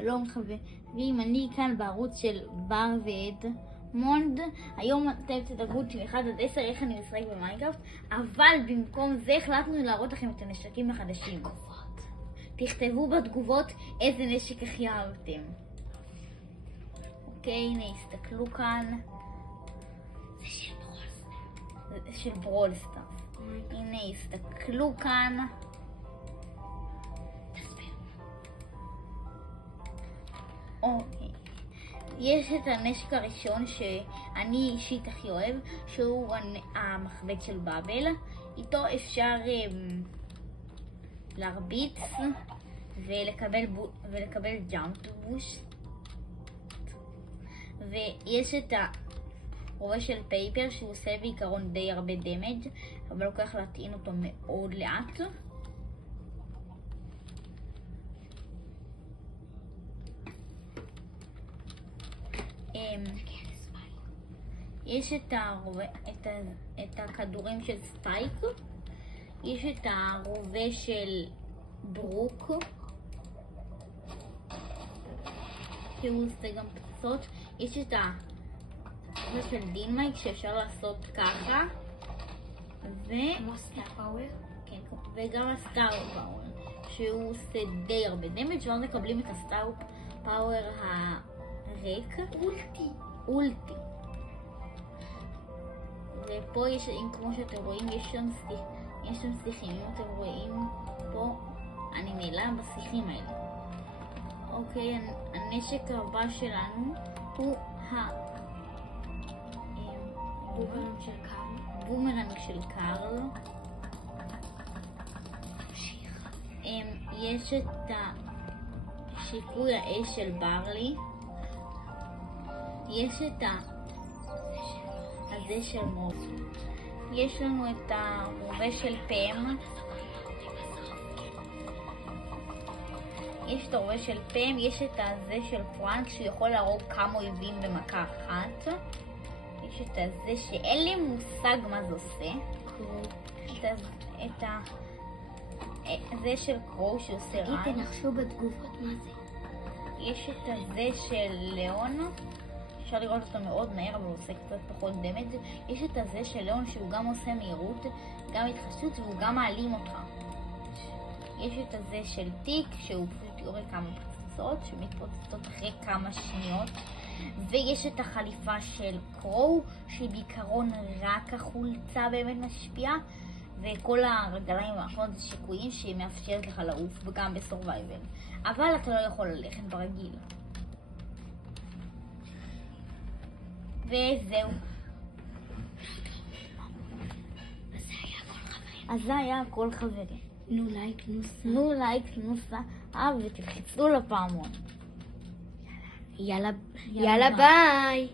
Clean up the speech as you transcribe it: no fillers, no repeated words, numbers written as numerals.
שלום חברים, אני כאן בערוץ של בר ואדמונד. היום אתם תדברו אותי מ-1 עד 10 איך אני משחק במיינקראפט, אבל במקום זה החלטנו להראות לכם את הנשקים החדשים. תכתבו בתגובות איזה נשק הכי אהבתם. אוקיי, הנה הסתכלו כאן. זה של ברול סטארס. הנה הסתכלו כאן. אוקיי. יש את הנשק הראשון שאני אישית הכי אוהב, שהוא המחבט של באבל. איתו אפשר להרביץ ולקבל ג'אמפ בוש. ויש את הרובה של פייפר שהוא עושה בעיקרון די הרבה דמג', אבל לוקח להטעין אותו מאוד לאט. יש את הכדורים של ספייק, יש את הרובה של ברוק, שהוא עושה גם פצצות, יש את הרובה של דינמייט שאפשר לעשות ככה, וגם הסטאר פאוור, שהוא עושה די הרבה דמג' ואז מקבלים את הסטאר פאוור הריק, אולטי. ופה יש, כמו שאתם רואים, יש שם שיחים. אם אתם רואים פה, אני נעלם בשיחים האלה. אוקיי, הנשק הבא שלנו הוא בומרנג של קארל. יש את שיקוי האש של ברלי. יש את הזה של מוס. יש לנו את הרובה של פם. יש את הרובה של פם, יש את הזה של פרנק שיכול להרוג כמה אויבים במכה אחת. יש את הזה שאין לי מושג מה זה עושה. את הזה של קרו שעושה רעש. תנחשו בתגובות מה זה. יש את הזה של ליאון. אפשר לראות אותו מאוד מהר, אבל הוא עושה קצת פחות דמג'. יש את הזה של ליאון שהוא גם עושה מהירות, גם התחשבות, והוא גם מעלים אותך. יש את הזה של טיק, שהוא פשוט יורה כמה פצצות, שמתפוצצות אחרי כמה שניות. ויש את החליפה של קרו, שהיא בעיקרון רק החולצה באמת משפיעה, וכל הרגליים האחרונות זה שיקויים שהיא מאפשרת לך לעוף, וגם בסורווייבל. אבל אתה לא יכול ללכת ברגיל. וזהו. אז זה היה הכל חברים. תנו לייק, תנו סאב ותלחצו לפעמון. יאללה ביי.